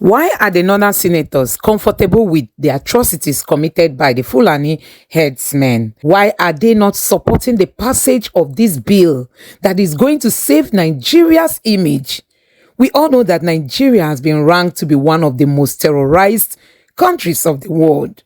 Why are the northern senators comfortable with the atrocities committed by the Fulani herdsmen? Why are they not supporting the passage of this bill that is going to save Nigeria's image? We all know that Nigeria has been ranked to be one of the most terrorized countries of the world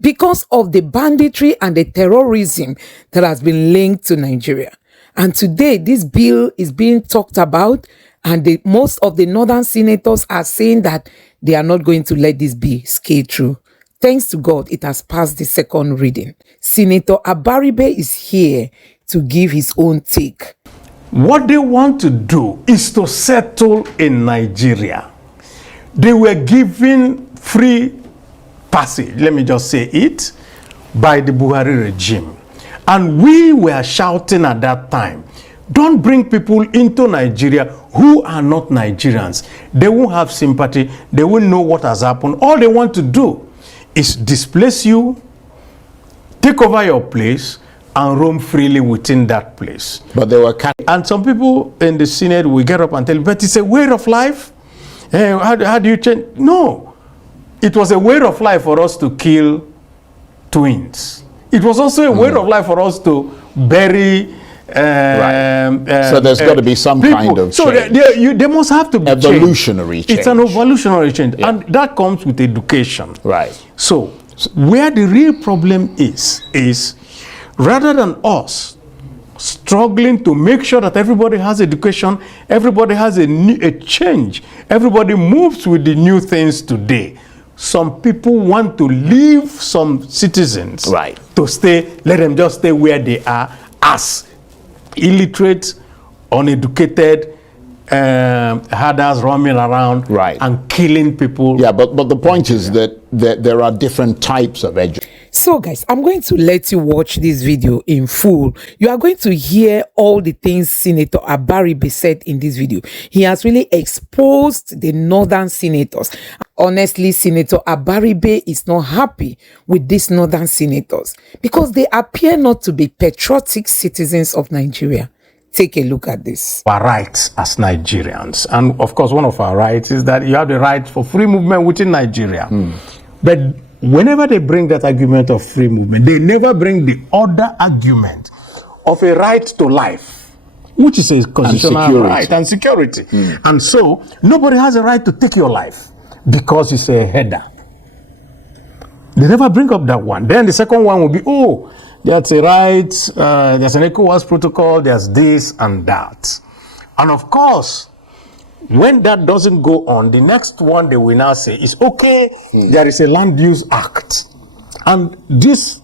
because of the banditry and the terrorism that has been linked to Nigeria. And today, this bill is being talked about, and most of the northern senators are saying that they are not going to let this bill skate through. Thanks to God, it has passed the second reading. Senator Abaribe is here to give his own take. What they want to do is to settle in Nigeria. They were given free passage, let me just say it, by the Buhari regime. And we were shouting at that time, don't bring people into Nigeria who are not Nigerians. They won't have sympathy. They won't know what has happened. All they want to do is displace you, take over your place, and roam freely within that place. But they were and some people in the Senate will get up and tell, but it's a way of life. How do you change? No. It was a way of life for us to kill twins. It was also a way of life for us to bury so there's got to be some people. kind of so they must have to be evolutionary change. It's an evolutionary change, and that comes with education. Right. So where the real problem is rather than us struggling to make sure that everybody has education, everybody has a change, everybody moves with the new things today. Some people want to leave some citizens to stay, let them just stay where they are as illiterate, uneducated, herders roaming around and killing people. Yeah, but the point is that there are different types of education. So guys, I'm going to let you watch this video in full. You are going to hear all the things Senator Abaribe said in this video. He has really exposed the northern senators. Honestly, Senator Abaribe is not happy with these northern senators because they appear not to be patriotic citizens of Nigeria. Take a look at this. Our rights as Nigerians. And of course, one of our rights is that you have the right for free movement within Nigeria. But whenever they bring that argument of free movement, they never bring the other argument of a right to life, which is a constitutional right and security. And so nobody has a right to take your life because it's a header. They never bring up that one. Then the second one will be, oh, there's a right, there's an ECOWAS protocol, there's this and that. And of course, when that doesn't go on, the next one they will now say is, okay, there is a Land Use Act. And this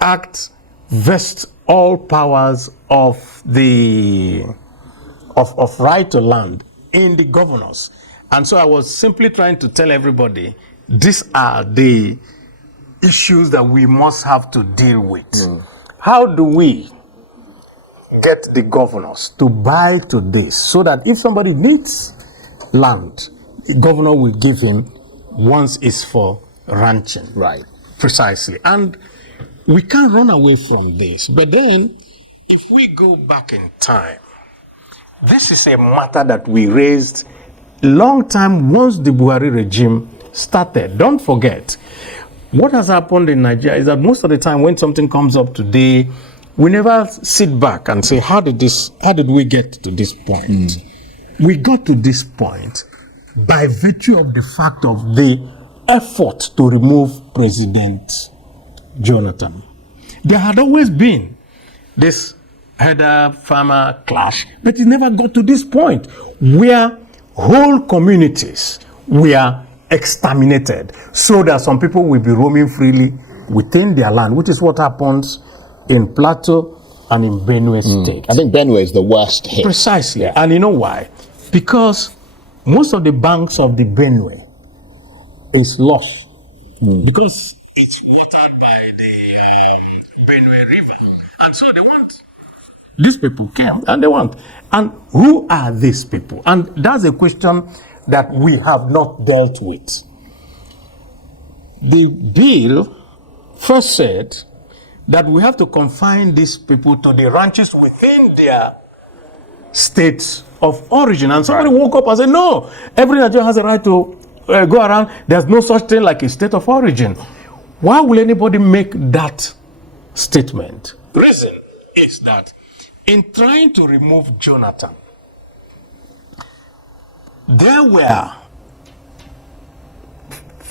act vests all powers of the of right to land in the governors. And so I was simply trying to tell everybody, these are the issues that we must have to deal with. How do we get the governors to buy to this so that if somebody needs land, the governor will give him once it's for ranching? Right. Precisely. And we can't run away from this. But then, if we go back in time, this is a matter that we raised long time once the Buhari regime started. Don't forget, what has happened in Nigeria is that most of the time when something comes up today, we never sit back and say, how did we get to this point? We got to this point by virtue of the fact of the effort to remove President Jonathan. There had always been this herder-farmer clash, but it never got to this point where whole communities were exterminated so that some people will be roaming freely within their land, which is what happens in Plateau and in Benue State. I think Benue is the worst hit. Precisely. Yeah. And you know why? Because most of the banks of the Benue is lost because it's watered by the Benue River. And so they want these people killed, and they want. And who are these people? And that's a question that we have not dealt with. The bill first said that we have to confine these people to the ranches within their states of origin. And somebody woke up and said, no, every Nigerian has a right to go around. There's no such thing like a state of origin. Why will anybody make that statement? Reason is that in trying to remove Jonathan, there were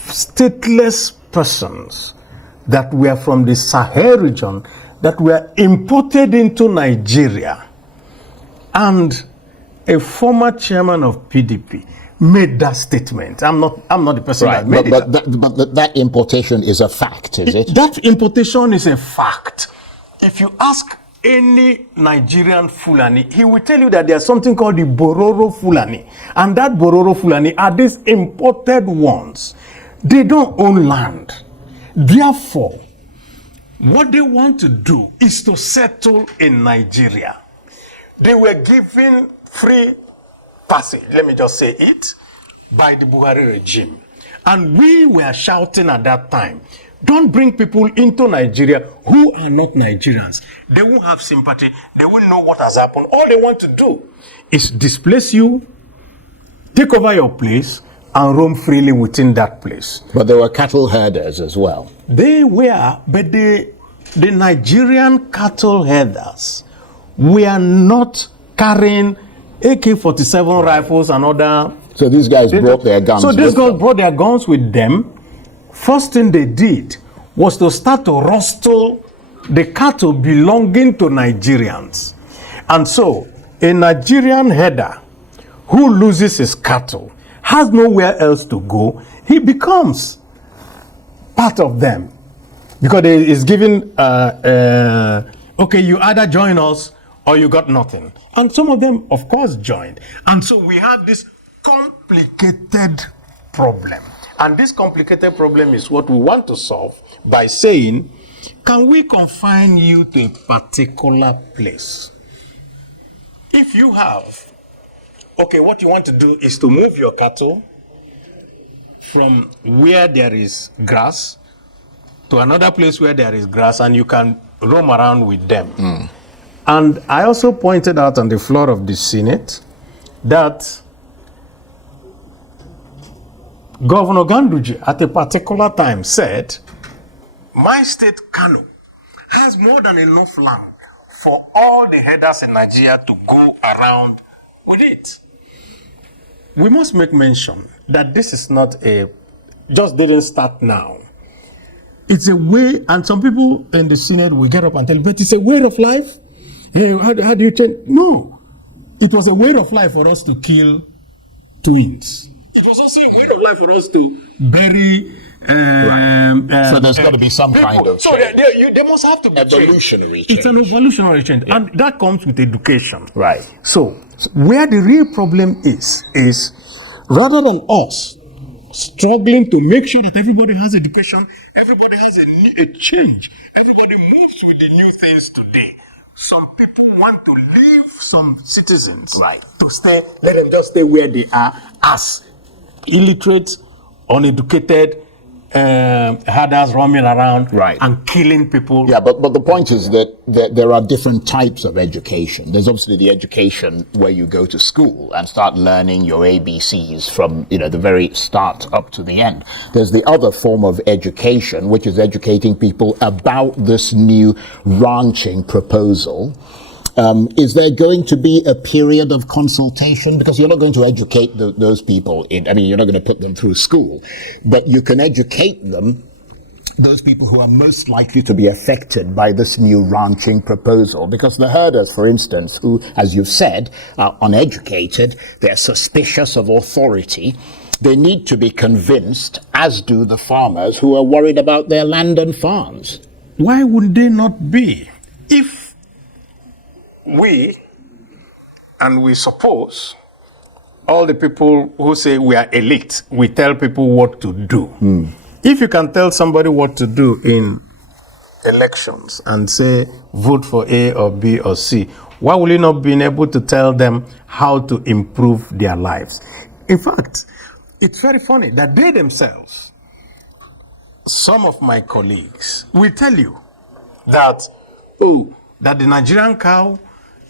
stateless persons that were from the Sahel region that were imported into Nigeria, and a former chairman of PDP made that statement. I'm not the person that made it. But that importation is a fact, is it? That importation is a fact. If you ask any Nigerian Fulani, he will tell you that there's something called the Bororo Fulani. And that Bororo Fulani are these imported ones. They don't own land. Therefore, what they want to do is to settle in Nigeria. They were given free passage, let me just say it, by the Buhari regime. And we were shouting at that time, don't bring people into Nigeria who are not Nigerians. They won't have sympathy. They won't know what has happened. All they want to do is displace you, take over your place, and roam freely within that place. But there were cattle herders as well. They were, but the Nigerian cattle herders were not carrying AK-47 rifles and other. So these guys brought their guns. So these guys brought their guns with them. First thing they did was to start to rustle the cattle belonging to Nigerians. And so a Nigerian herder who loses his cattle, has nowhere else to go, he becomes part of them. Because he is given, okay, you either join us or you got nothing. And some of them, of course, joined. And so we have this complicated problem. And this complicated problem is what we want to solve by saying, can we confine you to a particular place? If you have, okay, what you want to do is to move your cattle from where there is grass to another place where there is grass, and you can roam around with them. And I also pointed out on the floor of the Senate that Governor Ganduje at a particular time said, my state, Kano, has more than enough land for all the herders in Nigeria to go around with it. We must make mention that this is not just didn't start now. It's a way, and some people in the Senate will get up and tell you, but it's a way of life. Hey, how do you change? No, it was a way of life for us to kill twins. It was also a way of life for us to bury. So there's got to be some people. kind of So they must have to be evolutionary change. It's an evolutionary change, and that comes with education. Right. So where the real problem is rather than us struggling to make sure that everybody has education, everybody has a change, everybody moves with the new things today. Some people want to leave some citizens to stay, let them just stay where they are as illiterate, uneducated herders roaming around and killing people. Yeah, but the point is that there are different types of education. There's obviously the education where you go to school and start learning your ABCs from the very start up to the end. There's the other form of education, which is educating people about this new ranching proposal. Is there going to be a period of consultation? Because you're not going to educate those people you're not going to put them through school, but you can educate them, those people who are most likely to be affected by this new ranching proposal. Because the herders, for instance, who, as you've said, are uneducated, they're suspicious of authority, they need to be convinced, as do the farmers who are worried about their land and farms. Why would they not be? If we suppose all the people who say we are elite, we tell people what to do. If you can tell somebody what to do in elections and say vote for A or B or C, why will you not be able to tell them how to improve their lives? In fact, it's very funny that they themselves, some of my colleagues, will tell you that that the Nigerian cow,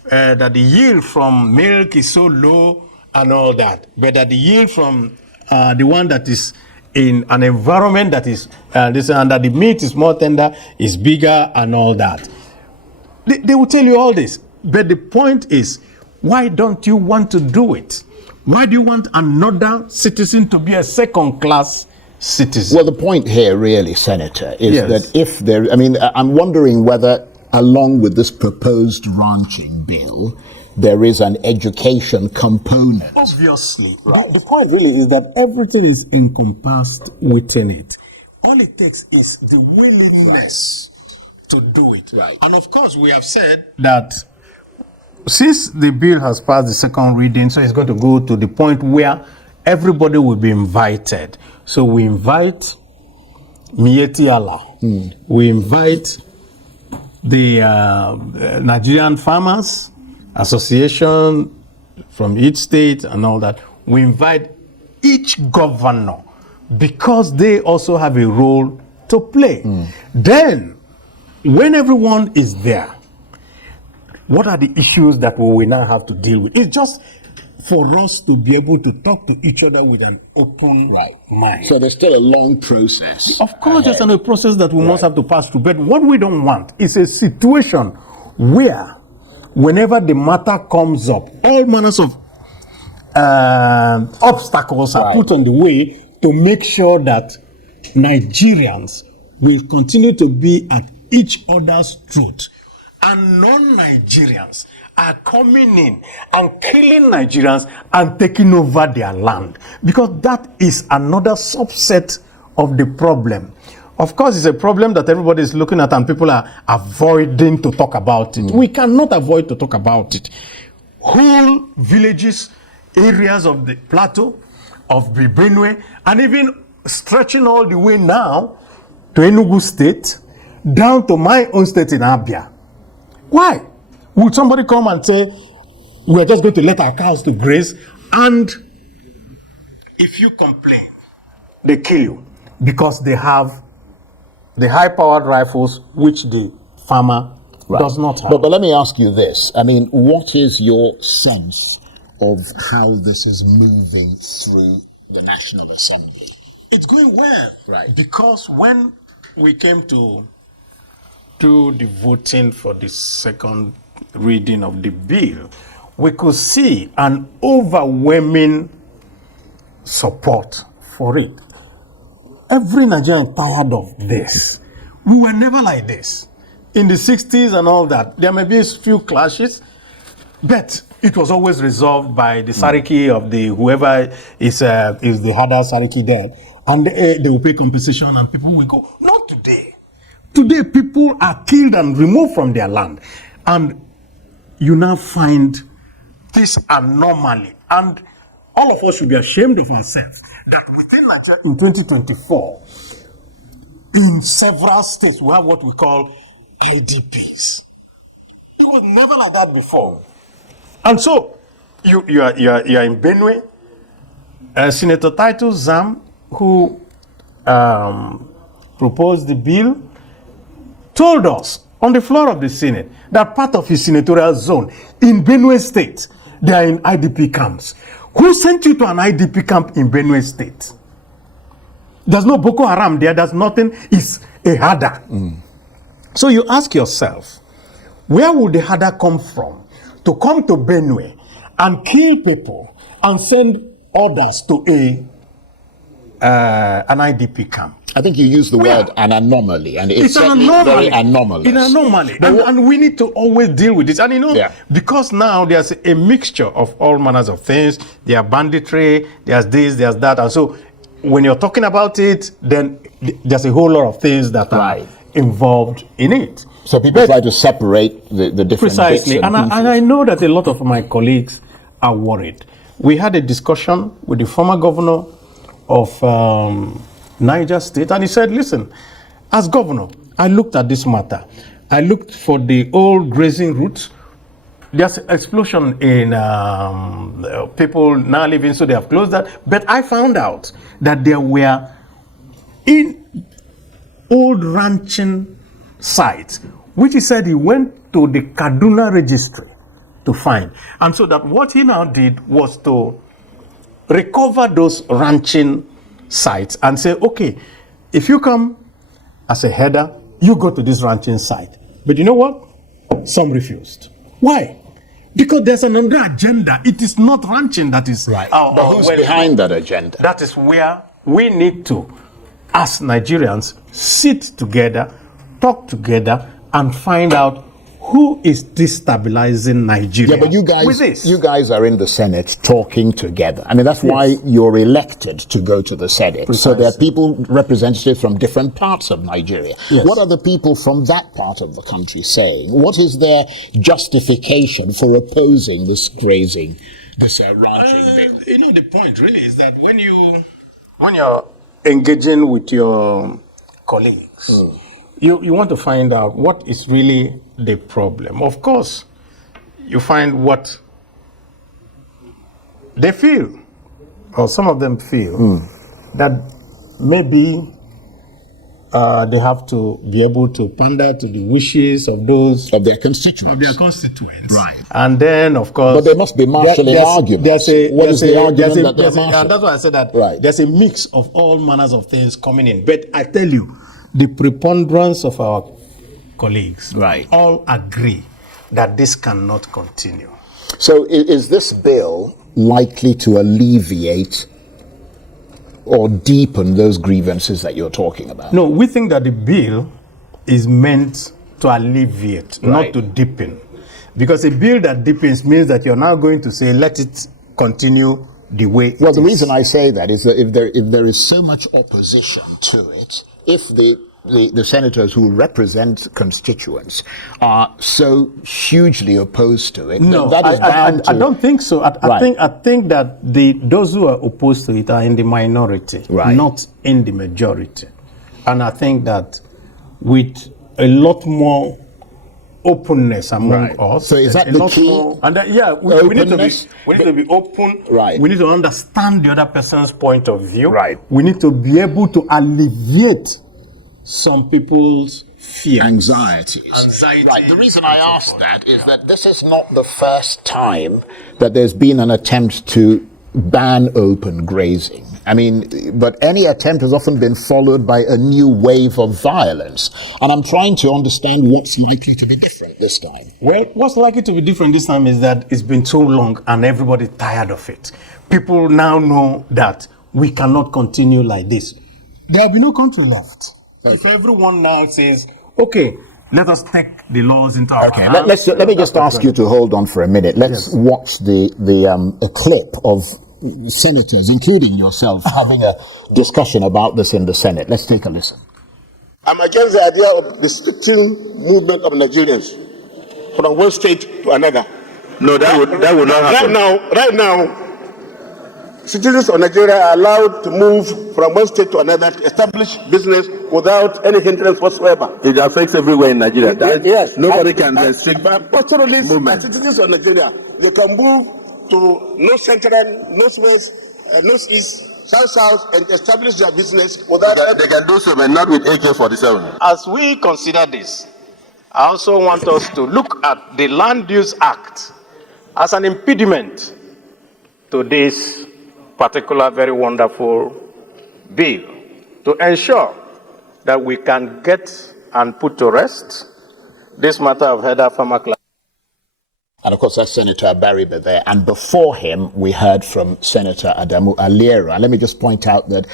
that the yield from milk is so low and all that, but that the yield from the one that is in an environment that is this, and that the meat is more tender, is bigger, and all that. They will tell you all this. But the point is, why don't you want to do it? Why do you want another citizen to be a second-class citizen? Well, the point here, really, Senator, is Yes. that if there, I mean, I'm wondering whether, along with this proposed ranching bill, there is an education component. Obviously. The point really is that everything is encompassed within it. All it takes is the willingness to do it. Right. And of course, we have said that since the bill has passed the second reading, so it's going to go to the point where everybody will be invited. So we invite Mieti Allah. We invite the Nigerian Farmers Association from each state and all that. We invite each governor because they also have a role to play. Then, when everyone is there, what are the issues that we will now have to deal with? It's just for us to be able to talk to each other with an open mind. So there's still a long process. Of course, there's ahead. a process that we must have to pass through. But what we don't want is a situation where, whenever the matter comes up, all manners of obstacles are put on the way to make sure that Nigerians will continue to be at each other's throat, and non-Nigerians are coming in and killing Nigerians and taking over their land, because that is another subset of the problem. Of course, it's a problem that everybody is looking at and people are avoiding to talk about it. We cannot avoid to talk about it. Whole villages, areas of the plateau, of the Benue, and even stretching all the way now to Enugu State, down to my own state in Abia. Why? Would somebody come and say, we're just going to let our cows to graze, and if you complain, they kill you because they have the high-powered rifles which the farmer does not have. But let me ask you this. I mean, what is your sense of how this is moving through the National Assembly? It's going well. Right. Because when we came to do the voting for the second reading of the bill, we could see an overwhelming support for it. Every Nigerian is tired of this. We were never like this. In the 60s and all that, there may be a few clashes, but it was always resolved by the Sariki of the whoever is the harder Sariki there, and they will pay compensation and people will go. Not today. Today, people are killed and removed from their land, and you now find this anomaly, and all of us should be ashamed of ourselves that within Nigeria in 2024, in several states, we have what we call IDPs. It was never like that before. And so, you are in Benue. Senator Titus Zam, who proposed the bill, told us on the floor of the Senate that part of his senatorial zone in Benue State, they are in IDP camps. Who sent you to an IDP camp in Benue State? There's no Boko Haram there. There's nothing. It's a Hada. So you ask yourself, where would the Hada come from to come to Benue and kill people and send others to an IDP camp? I think you use the word an anomaly, and it's an anomaly. very anomalous. It's an anomaly. And we need to always deal with this. And you know, because now there's a mixture of all manners of things. There are banditry, there's this, there's that. And so when you're talking about it, then there's a whole lot of things that are involved in it. So people try to separate the different precisely. bits and I know that a lot of my colleagues are worried. We had a discussion with the former governor of Niger State, and he said, listen, as governor, I looked at this matter. I looked for the old grazing routes. There's an explosion in people now living, so they have closed that. But I found out that there were in old ranching sites, which he said he went to the Kaduna registry to find. And so that what he now did was to recover those ranching sites and say, okay, if you come as a header, you go to this ranching site. But you know what? Some refused. Why? Because there's another agenda. It is not ranching that is right. But who's behind that agenda? That is where we need to, as Nigerians, sit together, talk together, and find out who is destabilizing Nigeria. Yeah, but you guys are in the Senate talking together. I mean, that's why you're elected to go to the Senate. Precisely. So there are people, representatives from different parts of Nigeria. Yes. What are the people from that part of the country saying? What is their justification for opposing this grazing, this ranching bill? You know, the point really is that when you're engaging with your colleagues, you want to find out what is really the problem. Of course, you find what they feel, or some of them feel, that maybe they have to be able to pander to the wishes of those of their constituents. Right. And then, of course, but there must be marshalling arguments. What is the argument that they're marshalling? And that's why I said that there's a mix of all manners of things coming in. But I tell you, the preponderance of our colleagues all agree that this cannot continue. So is this bill likely to alleviate or deepen those grievances that you're talking about? No, we think that the bill is meant to alleviate, not to deepen. Because a bill that deepens means that you're now going to say, let it continue the way it is. Well, the reason I say that is that if there is so much opposition to it, if the senators who represent constituents are so hugely opposed to it, no, that is bound to... I don't think so. I think that those who are opposed to it are in the minority, not in the majority. And I think that with a lot more openness among us. So is that the key? We need to be open. Right. We need to understand the other person's point of view. Right. We need to be able to alleviate some people's fear, anxiety. Right. The reason I ask that is that this is not the first time that there's been an attempt to ban open grazing. I mean, but any attempt has often been followed by a new wave of violence. And I'm trying to understand what's likely to be different this time. Well, what's likely to be different this time is that it's been so long and everybody's tired of it. People now know that we cannot continue like this. There will be no country left. If everyone now says, okay, let us take the laws into our hands. Let me just ask you to hold on for a minute. Let's watch a clip of senators, including yourself, having a discussion about this in the Senate. Let's take a listen. I'm against the idea of restricting movement of Nigerians from one state to another. No, that would not happen. Right now, citizens of Nigeria are allowed to move from one state to another to establish business without any hindrance whatsoever. It affects everywhere in Nigeria. Yes. Nobody can restrict movement. Citizens of Nigeria, they can move to North Central, Northwest, Northeast, South, and establish their business without... They can do so, but not with AK-47. As we consider this, I also want us to look at the Land Use Act as an impediment to this particular very wonderful bill to ensure that we can get and put to rest this matter of header farmer class. And of course, that's Senator Abaribe there. And before him, we heard from Senator Adamu Aliera. And let me just point out that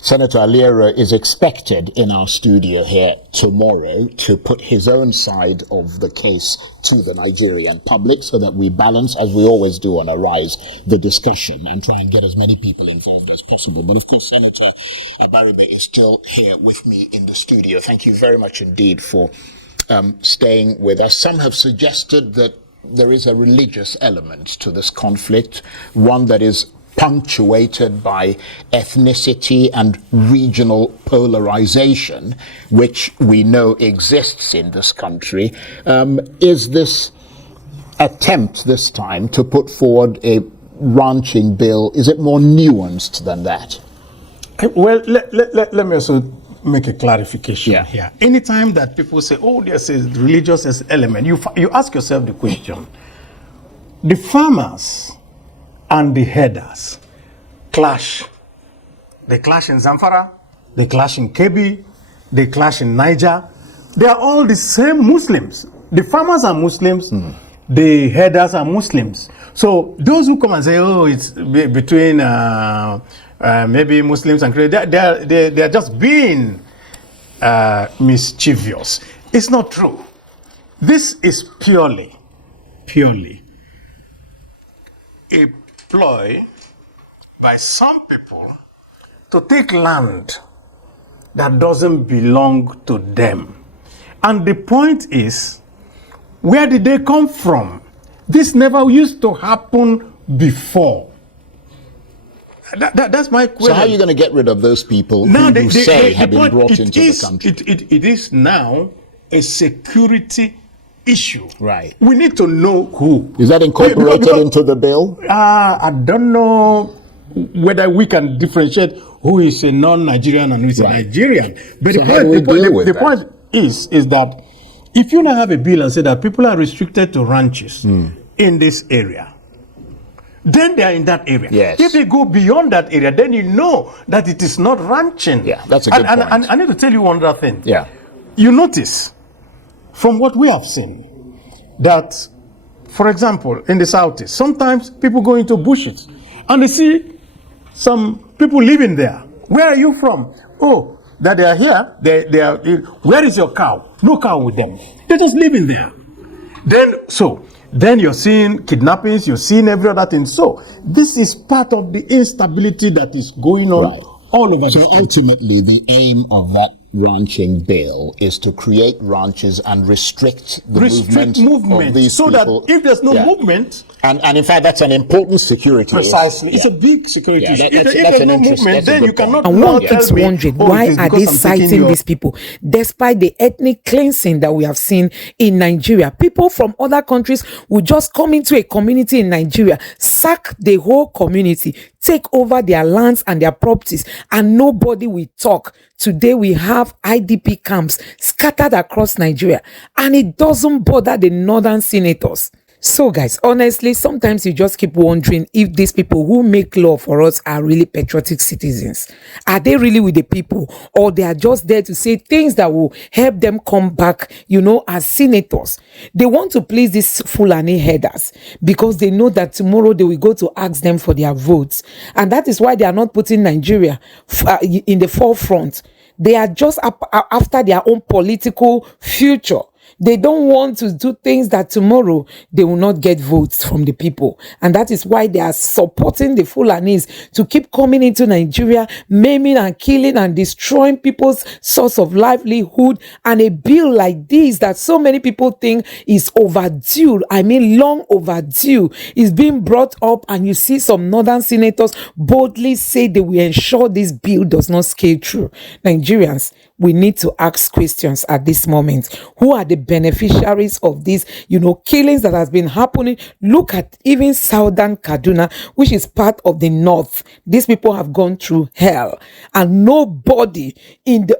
Senator Aliera is expected in our studio here tomorrow to put his own side of the case to the Nigerian public so that we balance, as we always do on Arise, the discussion and try and get as many people involved as possible. But of course, Senator Abaribe is still here with me in the studio. Thank you very much indeed for staying with us. Some have suggested that there is a religious element to this conflict, one that is punctuated by ethnicity and regional polarization, which we know exists in this country. Is this attempt this time to put forward a ranching bill, is it more nuanced than that? Well, let me also make a clarification here. Anytime that people say, oh, there's a religious element, you ask yourself the question, the farmers and the headers, clash. They clash in Zamfara, they clash in Kebbi, they clash in Niger. They are all the same Muslims. The farmers are Muslims, the herders are Muslims. So those who come and say, oh, it's between maybe Muslims and Christians, they are just being mischievous. It's not true. This is purely a ploy by some people to take land that doesn't belong to them. And the point is, where did they come from? This never used to happen before. That's my question. So how are you going to get rid of those people who you say have been brought into the country? It is now a security issue. Right. We need to know who. Is that incorporated into the bill? I don't know whether we can differentiate who is a non-Nigerian and who is a Nigerian. But So how do we deal with the that? point is that if you now have a bill and say that people are restricted to ranches in this area, then they are in that area. Yes. If they go beyond that area, then you know that it is not ranching. Yeah, that's a good point. And I need to tell you one other thing. Yeah. You notice, from what we have seen, that, for example, in the Southeast, sometimes people go into bushes and they see some people living there. Where are you from? Oh, that they are here. They are. Where is your cow? No cow with them. They're just living there. Then you're seeing kidnappings. You're seeing every other thing. So this is part of the instability that is going on all over. So ultimately, the aim of that ranching bill is to create ranches and restrict the movement of these so people. that if there's no movement, and in fact that's an important security precisely, issue. it's a big security issue. That's If an there's no interest. movement, That's a then good you cannot. point. And one tell keeps me, wondering, oh, why it is are because they I'm citing taking your- these people? Despite the ethnic cleansing that we have seen in Nigeria, people from other countries will just come into a community in Nigeria, sack the whole community, take over their lands and their properties, and nobody will talk. Today we have IDP camps scattered across Nigeria, and it doesn't bother the northern senators. So guys, honestly, sometimes you just keep wondering if these people who make law for us are really patriotic citizens. Are they really with the people, or they are just there to say things that will help them come back, as senators? They want to please these Fulani headers because they know that tomorrow they will go to ask them for their votes. And that is why they are not putting Nigeria in the forefront. They are just after their own political future. They don't want to do things that tomorrow they will not get votes from the people. And that is why they are supporting the Fulanis to keep coming into Nigeria, maiming and killing and destroying people's source of livelihood. And a bill like this that so many people think is overdue, long overdue, is being brought up, and you see some northern senators boldly say they will ensure this bill does not scale through. Nigerians, we need to ask questions at this moment. Who are the beneficiaries of these, killings that has been happening? Look at even southern Kaduna, which is part of the north. These people have gone through hell, and nobody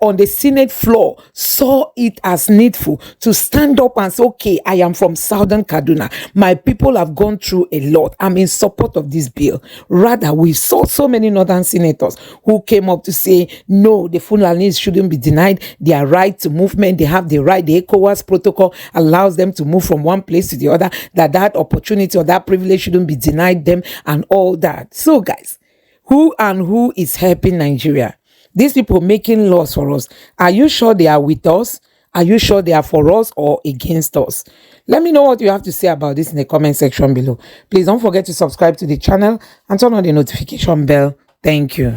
on the Senate floor saw it as needful to stand up and say, okay, I am from southern Kaduna. My people have gone through a lot. I'm in support of this bill. Rather, we saw so many northern senators who came up to say, no, the Fulanis shouldn't be denied their right to movement. They have the right. The ECOWAS protocol allows them to move from one place to the other, that opportunity or that privilege shouldn't be denied them, and all that. So guys, who is helping Nigeria? These people making laws for us, are you sure they are with us? Are you sure they are for us or against us? Let me know what you have to say about this in the comment section below. Please don't forget to subscribe to the channel and turn on the notification bell. Thank you.